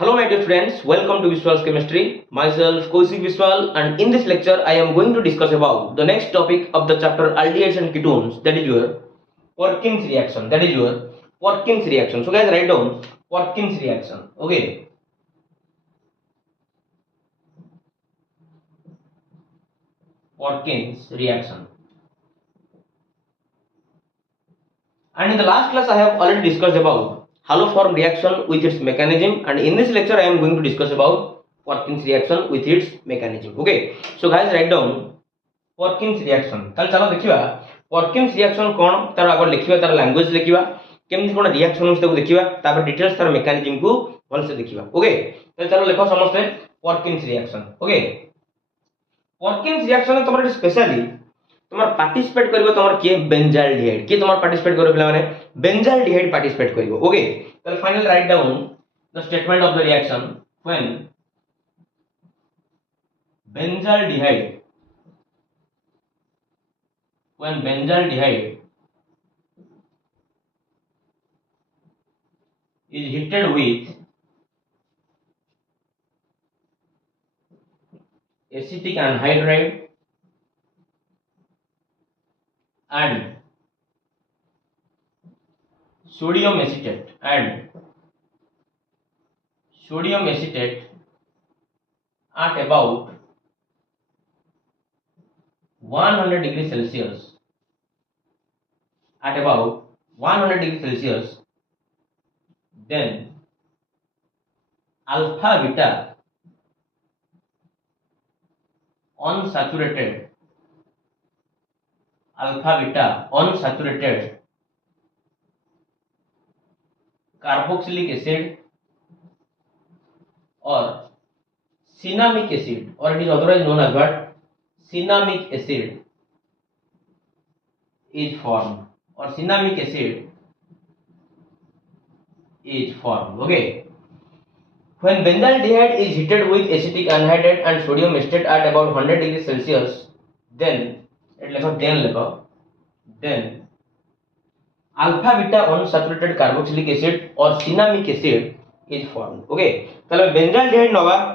Hello my dear friends, welcome to Visual's Chemistry. Myself Kaushik Vishwal, and in this lecture I am going to discuss about the next topic of the chapter aldehydes and ketones, that is your Perkin's reaction. So guys, write down Perkin's reaction. Okay. Perkin's reaction. And in the last class I have already discussed about haloform reaction with its mechanism, and in this lecture I am going to discuss about Perkin's reaction with its mechanism. Okay. So guys, write down Perkin's reaction. ताल चलो देखिबा Perkin's reaction कोन तार आगर लिखिबा, तार language लिखिबा, केमति कोन reaction होछ ताको देखिबा, तापर details तार mechanism को भल से देखिबा. ओके, ताल चलो लिखो समस्त Perkin's reaction. Okay, Perkin's reaction तमर स्पेशली तमर पार्टिसिपेट करबो तमर के बेंजाल्डिहाइड के तमर पार्टिसिपेट करबो पिला माने बेंजाल्डिहाइड पार्टिसिपेट करबो. ओके, ताल final write down the statement of the reaction when benzaldehyde is heated with acetic anhydride and sodium acetate at about 100 degrees Celsius, then alpha beta unsaturated carboxylic acid or cinnamic acid, or it is otherwise known as what cinnamic acid is formed, Okay, when benzaldehyde is heated with acetic anhydride and sodium acetate at about 100 degrees Celsius, then alpha beta unsaturated carboxylic acid or cinnamic acid is formed. Okay, ताले benzaldehyde नवा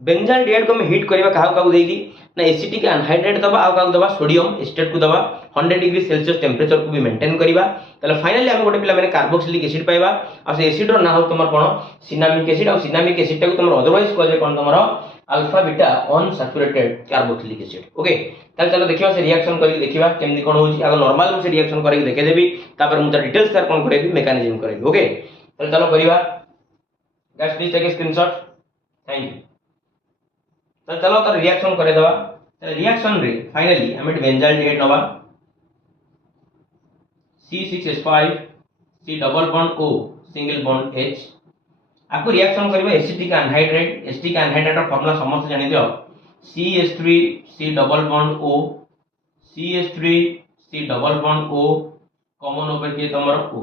benzaldehyde को हम heat करबा काहा देगी ना acetic anhydride दबा आ काहा दबा सोडियम एसिटेट को दबा 100 डिग्री सेल्सियस टेंपरेचर को भी मेंटेन करबा. तले फाइनली हम गोटे पिला माने कार्बोक्सिलिक एसिड पाइबा आ से एसिड रो ना हो तमर कोन सिनामिक एसिड, आ सिनामिक एसिड टा को तमर अदरवाइज को जे कोन तमर alpha beta unsaturated carboxylic acid. Okay, तले चलो देखिबा से रिएक्शन करी देखिबा केमदी कोन होची. आगे नॉर्मल से रिएक्शन करी देखे देबी, तापर मु त डिटेल्स तार कोन करेबी मेकानिज्म करेबी. ओके, तले चलो करिबा. Guys please take a screenshot. Thank you. तो चलो तार रिएक्शन करे दवा. रिएक्शन रे फाइनली हम बेंजाल्डिहाइड नवा C6H5 C double bond O single bond H आपको रिएक्शन करबे एसिटिक एनहाइड्रेट रो फार्मूला समस्त जानि दियो CH3 C double bond O CH3 C double bond O common over के तमर O.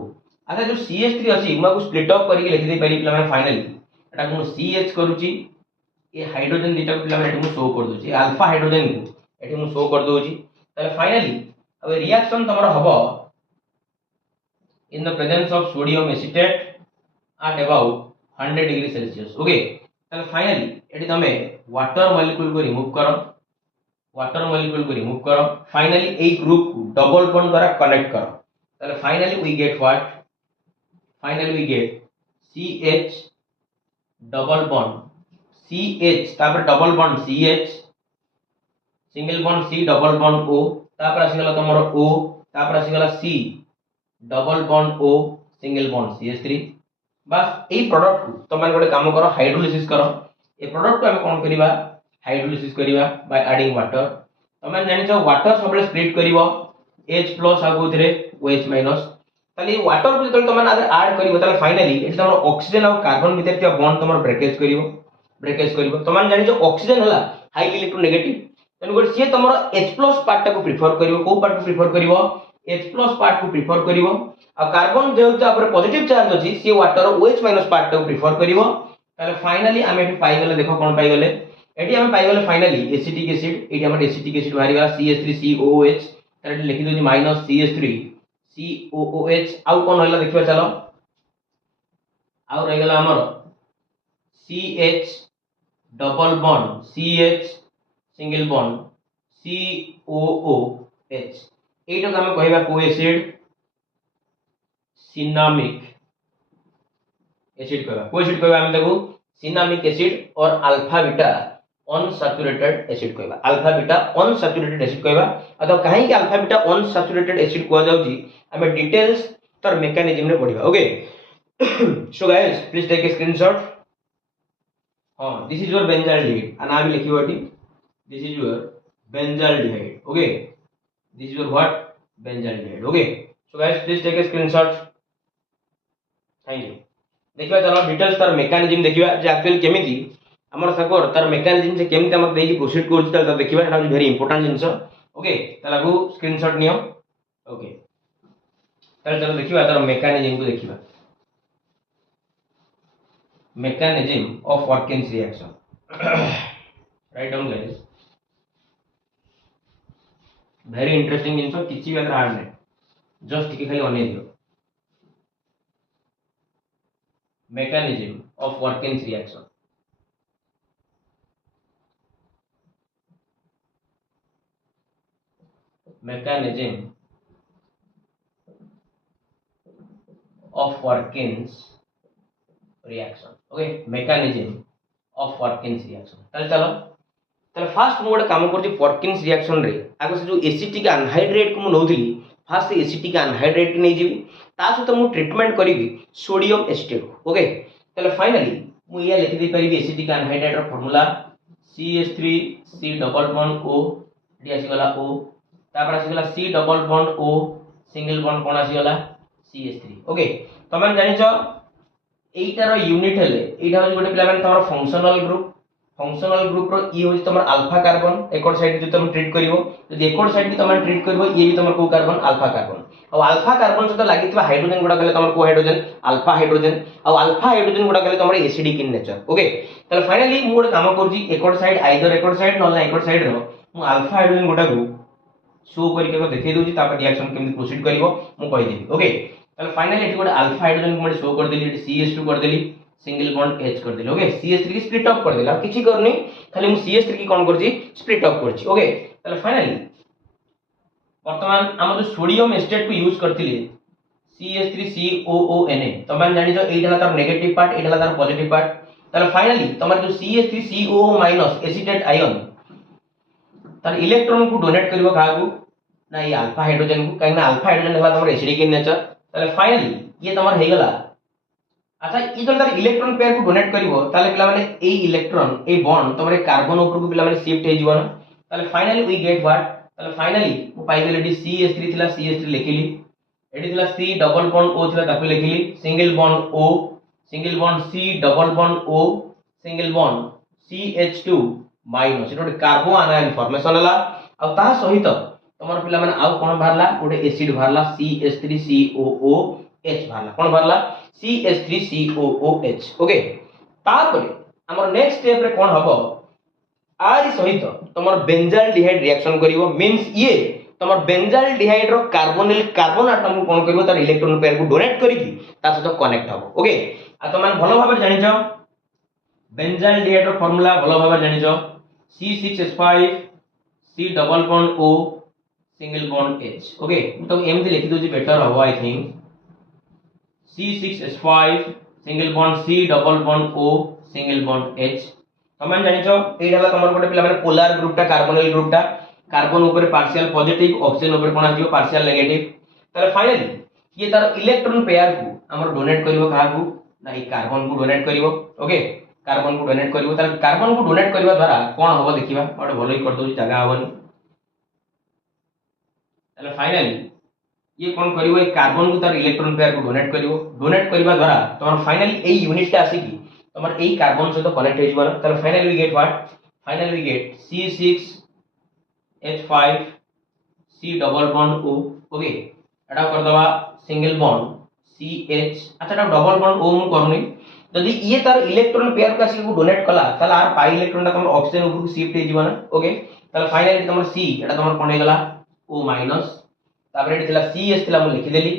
अच्छा जो CH3 अछि म को स्प्लिट अप करी लिखि दे परि पिला मैं फाइनली एटा को CH करूची ये हाइड्रोजन दीटा को पिला मैं एटा शो कर दोची अल्फा हाइड्रोजन को एटा मु शो कर दोची. तले फाइनली अब रिएक्शन तमर हबो in the presence of sodium acetate at about 100 degree Celsius. Okay, तले फाइनली एटी तमे वाटर मॉलिक्यूल को रिमूव करो, फाइनली ए ग्रुप को डबल बॉन्ड द्वारा कनेक्ट करो. तले finally we get what, CH double bond CH तापर double bond CH single bond C double bond O तापर आसीगला तमरो O तापर आसीगला C double bond O single bond CH3. बस ए प्रोडक्ट को तमे गोटे काम करो हाइड्रोलिसिस करो. ए प्रोडक्ट को हम कोन करिबा हाइड्रोलिसिस करिबा बाय एडिंग वाटर. तमे जानि छ वाटर सबले स्प्लिट करिवो H+ आ गोथरे OH-. ताली वाटर को जतल तमे ऐड करिवो ताले फाइनली इट तमरो ऑक्सीजन और कार्बन भीतर तिया बॉन्ड तमरो ब्रेकेज करिवो. तमे जानि छ ऑक्सीजन हला हाईली इलेक्ट्रोनेगेटिव, तने गोटे से तमरो H+ पार्ट को प्रेफर करिवो. को पार्ट को प्रेफर करिवो H+ पार्ट को प्रेफर करिवो. आ कार्बन जेहु तापर पॉजिटिव चार्ज अछि से वाटर OH- पार्ट को प्रेफर करिवो. ताले फाइनली हम एठी पाई गेले, देखो कोन पाई गेले एठी हम पाई गेले फाइनली एसिटिक एसिड. एठी हम एसिटिक एसिड बाहरी गला CH3COOH. ताले लिखि दोजी -CH3 COOH. आउ कोन होला देखिबा चलो आउ रह गला हमर CH double bond CH single bond COOH एटा हम कहबा को एसिड सिनामिक एसिड कहबा को एसिड कहबा हम देखो सिनामिक एसिड और अल्फा बीटा अनसैचुरेटेड एसिड कहबा अल्फा बीटा अनसैचुरेटेड एसिड कहबा अथवा काहे कि अल्फा बीटा अनसैचुरेटेड एसिड को जाउची हमें डिटेल्स तर मेकानिज्म रे पढिबा okay so guys please take a screenshot हां this is your benzaldehyde and I will लिखियो एटी this is your benzaldehyde okay this is your what benzaldehyde okay so guys please take a screenshot thank you देखिबा चलो details तर mechanism देखिबा जे actually केमिति हमर सकोर तर मेकानिज्म से केमिति हमर देकी प्रोसीड करछ त देखिबा एटा वेरी इंपोर्टेंट जिंस ओके तलागु स्क्रीनशॉट नियो ओके चलो देखिबा तर मेकानिज्म को देखिबा mechanism of Watkins reaction write down guys very interesting जिंस किछि भी हार्ड नै जस्ट टिके खाली अने दियो mechanism of Watkins reaction mechanism of Watkins reaction okay mechanism of Watkins reaction चलो तले फास्ट मोड काम करछि Watkins reaction रे आगो से जो एसिटिक अनहाइड्रेट को नोथली फास्ट एसिटिक अनहाइड्रेट नै जीवी ता सहित मु ट्रीटमेंट करिवि सोडियम एसिटेट ओके तले फाइनली मु या लिखि दे परिबि एसिटिक अनहाइड्रेट रो formula CH3 C double bond O डी आसी गला O तापर आसी गला C double bond O single bond कोन आसी गला CH3 ओके तमन जानि छ एटार यूनिट हेले एटा हो गोटे पिला माने तमर फंक्शनल ग्रुप रो ई हो तमर अल्फा कार्बन एकड़ साइड जो तुम ट्रीट करिवो यदि एकड़ साइड की तुम ट्रीट करिवो ये भी तमर को कार्बन अल्फा कार्बन और अल्फा कार्बन सहित लागितबा हाइड्रोजन गुडा गले तमर को हाइड्रोजन और अल्फा हाइड्रोजन गुडा गले तमर एसिडिक इन नेचर ओके तले फाइनली मु गोटे काम करजी एकड़ साइड आइदर एकड़ साइड न एकड़ साइड रो मु अल्फा हाइड्रोजन गुडा को शो करि के देखै दोजी तापर रिएक्शन केमि प्रोसीड करिवो मु कहि देबी ओके तले फाइनली एटी गोटे अल्फा हाइड्रोजन को शो कर देली एटी CH2 कर देली सिंगल बॉन्ड H कर देली ओके CH3 की स्प्लिट अप कर देला किछि करनी खाली मु CH3 की कोन करछि स्प्लिट अप करछि ओके तले फाइनली वर्तमान हम जो सोडियम एसिटेट को यूज करथिले CH3COONA तमन जानि जो एटा तार नेगेटिव पार्ट एटा तार पॉजिटिव पार्ट तले फाइनली तमर जो CH3COO- एसिटेट आयन तार इलेक्ट्रॉन को डोनेट करिवो कागु ना ये अल्फा हाइड्रोजन को काहे ना अल्फा हाइड्रोजन हला तमर एसिडिक इन नेचर तले फाइनली ये तमर हे गला अच्छा ई जो तार इलेक्ट्रॉन पेयर को डोनेट करिवो ताले पिला माने ए इलेक्ट्रॉन ए बॉन्ड तमरे कार्बन ऊपर को पिला माने शिफ्ट हे जीवन ताले फाइनली वी गेट व्हाट ताले फाइनली मु पाइ गेले डी CH3 थिला CH3 लिखिली एडी थिला C डबल बॉन्ड O थिला ताकु लिखिली single bond O single bond C double bond O single bond CH2 minus एटा कार्बन आनायन फॉर्मेशन हला आ ता सहित तमर पिला माने आउ कोन भारला गोटे एसिड भारला CH3COOH भारला कोन भारला CH3COOH ओके तापर हमर नेक्स्ट स्टेप रे कोन हबो आरि सहित तमर बेंजाल्डिहाइड रिएक्शन करिवो मींस ये तमर बेंजाल्डिहाइड रो कार्बोनिल कार्बन एटम को कोन करिवो तार इलेक्ट्रॉन पेयर को डोनेट करिकि ता सहित कनेक्ट हबो ओके आ तमन भलो भाबे जानि छ बेंजाल्डिहाइड रो फार्मूला भलो भाबे जानि छ C6H5 C double bond O single bond H okay तो एमथि लिखि दोजी बेटर हबो I think C6H5 single bond C double bond O single bond H तमन जानि छ एटा हला तमर गोटे पिला माने पोलर ग्रुपटा कार्बोनिल ग्रुपटा कार्बन ऊपर पार्शियल पॉजिटिव ऑक्सीजन ऊपर कोन आजियो पार्शियल नेगेटिव तले फाइनली ये तार इलेक्ट्रॉन पेयर को हमर डोनेट करिवो काहा को ना ई कार्बन को डोनेट करिवो ओके कार्बन को डोनेट करिवो तार कार्बन को डोनेट करबा द्वारा कोन होबो देखिबा ओटे भलोई कर दोजी जगह होबनी तले फाइनली ये कोन करिवो ए कार्बन को तार इलेक्ट्रॉन पेयर को डोनेट करबा द्वारा तमर फाइनली ए यूनिट ता आसी की तमर ए कार्बन से तो कनेक्ट हो जिवो तले finally we get what finally we get C6H5 C double bond O okay एटा कर दवा सिंगल बॉन्ड CH अच्छा एटा डबल बॉन्ड O मु करनी यदि ये तार इलेक्ट्रॉन पेयर को आसी को डोनेट कला ताला आर पाई इलेक्ट्रॉन ता तमर ऑक्सीजन ऊपर को शिफ्ट हे जिवो ना ओके ताले फाइनली तमर C एटा तमर कोन हे गला O माइनस तापर एटी थिला CH थिला मु लिखि देली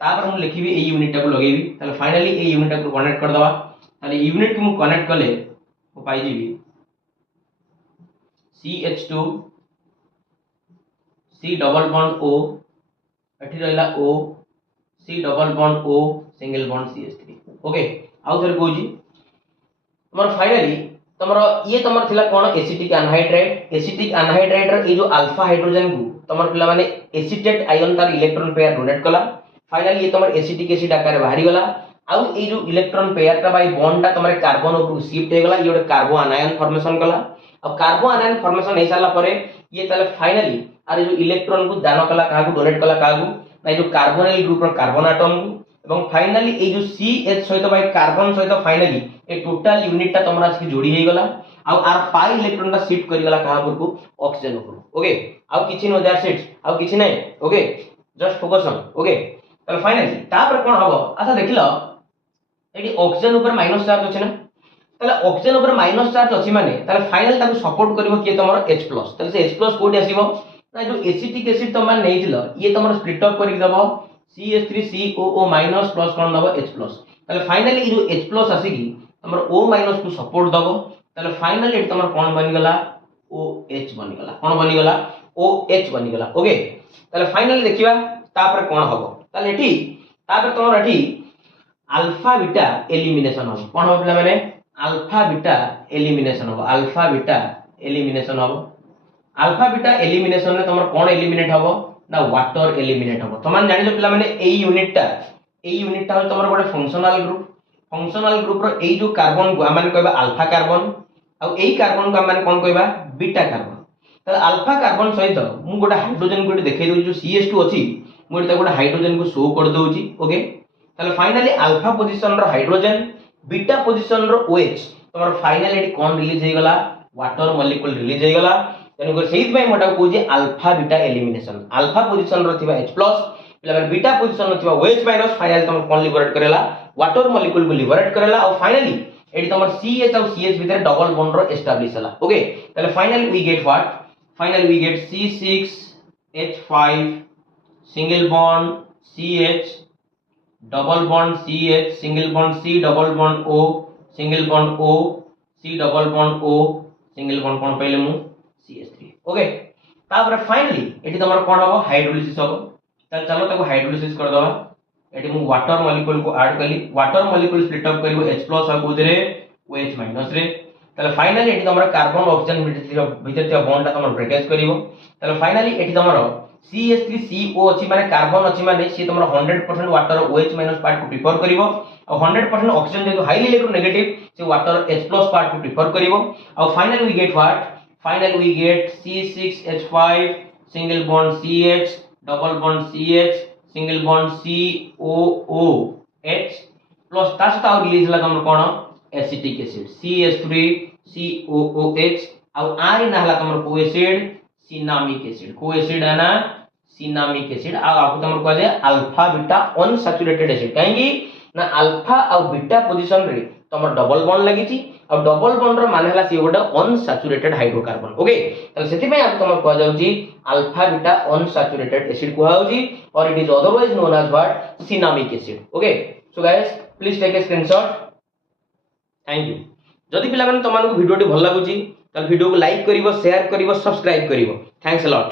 तापर मु लिखिबी ए यूनिट टा को लगेबी ताले फाइनली ए यूनिट टा को कनेक्ट कर दवा ताले यूनिट को मु कनेक्ट कले मु पाई जीवी CH2 C double bond O एठी रहला O C double bond O single bond CH3 okay आउ थरे कहूची तमर फाइनली तमर ये तमर थिला कोन एसिटिक एनहाइड्राइड रो ये जो अल्फा हाइड्रोजन को तमर पिला माने एसिटेट आयन तार इलेक्ट्रॉन पेयर डोनेट कला फाइनली ये तमर एसिटिक एसिड आकार बाहरी गला आउ ये जो इलेक्ट्रॉन पेयर ता बाय बॉन्ड ता तमरे कार्बन ऊपर शिफ्ट हे गला ये गोटे कार्बो आनायन फॉर्मेशन कला अब कार्बो आनायन फॉर्मेशन हे साला परे ये ताले फाइनली आरे जो इलेक्ट्रॉन को दान कला काहा को डोनेट कला काहा को ना जो कार्बोनिल ग्रुप रो कार्बन एटम को এবং ফাইনালি এই যে CH সহিত বাই কার্বন সহিত ফাইনালি এই টোটাল ইউনিটটা তোমরা আজকে যোড়ি হই গলা আর আর পাই ইলেক্ট্রনটা শিফট করি গলা কাহা উপরকু অক্সিজেন উপর ওকে আর কিছু নো দ্যাটস ইট আর কিছু নাই ওকে জাস্ট ফোকাস অন ওকে তাহলে ফাইনালি তারপর কোন হবে আচ্ছা দেখিলো এটি অক্সিজেন উপর মাইনাস চার্জ আছে না তাহলে অক্সিজেন উপর মাইনাস চার্জ আছে মানে তাহলে ফাইনাল তাকে সাপোর্ট করিব কি তোমার H+ তাহলে সে H+ কোটি আসিব না যে এসিটিক এসিড তোমরা নেইছিল ইয়ে তোমার স্প্লিট অফ করি দেব CH3COO माइनस प्लस कोन दबो H प्लस ताले फाइनली जो H प्लस आसी की हमर O माइनस को सपोर्ट दबो ताले फाइनली एट तमर कोन बनि गला OH बनि गला कोन बनि गला OH बनि गला ओके ताले फाइनली देखिबा तापर कोन हबो ताले एठी तापर तमर एठी अल्फा बीटा एलिमिनेशन हबो कोन हबो पिला माने अल्फा बीटा एलिमिनेशन हबो अल्फा बीटा एलिमिनेशन हबो अल्फा बीटा एलिमिनेशन ने तमर कोन एलिमिनेट हबो ना वाटर एलिमिनेट हो तो मान जानि जो पिला माने ए यूनिटटा हो तमर गोटे फंक्शनल ग्रुप रो ए जो कार्बन को माने कहबा अल्फा कार्बन आ ए कार्बन को माने कोन कहबा बीटा कार्बन त अल्फा कार्बन सहित मु गोटे हाइड्रोजन को देखाई दउ जो CH2 अछि मु एटा गोटे हाइड्रोजन को शो कर दउची ओके ताले फाइनली अल्फा पोजीशन रो हाइड्रोजन बीटा पोजीशन रो OH तमर फाइनली एटी कोन रिलीज हे गला वाटर मॉलिक्यूल रिलीज हे गला तेनु सेहित भाई मोटा को जे alpha beta elimination alpha position रो थिबा H+ प्लस बीटा पोजीशन रो थिबा OH माइनस फाइनल तम कोन लिबरेट करेला वाटर मॉलिक्यूल को लिबरेट करेला और फाइनली एडी तमर CH और CH भीतर डबल बॉन्ड रो एस्टैब्लिश हला ओके ताले finally we get what finally we get C6H5 single bond CH double bond CH single bond C double bond O single bond O C double bond O single bond कोन पहिले मु CH3 okay तापर finally एठी तमर कोन हो hydrolysis हो त चलो ताको हाइड्रोलिसिस कर दवा एठी मु वाटर मॉलिक्यूल को ऐड कली वाटर मॉलिक्यूल स्प्लिट अप करिवो H+ और कोदरे OH माइनस रे तले फाइनली एठी तमर कार्बन ऑक्सीजन भीतर थिया बॉन्ड ता तमर ब्रेकेज करिवो तले फाइनली एठी तमर CH3CO अछि माने कार्बन अछि माने सी तमर 100% वाटर OH माइनस पार्ट को प्रिफर करिवो और 100% ऑक्सीजन जेतो हाईली इलेक्ट्रोनेगेटिव से वाटर H+ पार्ट को प्रिफर करिवो और finally we get what finally we get C6H5 single bond CH double bond CH single bond COOH plus ता सता और रिलीज हला तमर कोन एसिटिक एसिड CH3COOH और आर ना हला तमर को एसिड सिनामिक है ना सिनामिक एसिड आ आपको तमर को जे अल्फा बीटा अनसैचुरेटेड एसिड काहेकि ना अल्फा और बीटा पोजीशन रे तमर डबल बॉन्ड लागि छि और डबल बॉन्ड रो माने हला सी गोटा अनसैचुरेटेड हाइड्रोकार्बन ओके त सेति में आप तमर को जाउ छि अल्फा बीटा अनसैचुरेटेड एसिड को हाउ छि और it is otherwise known as what cinnamic acid okay so guys please take a screenshot thank you जदि पिला माने तमानको वीडियो टी भल लागु छि त वीडियो को लाइक करिवो शेयर करिवो सब्सक्राइब करिवो थैंक्स अ लॉट।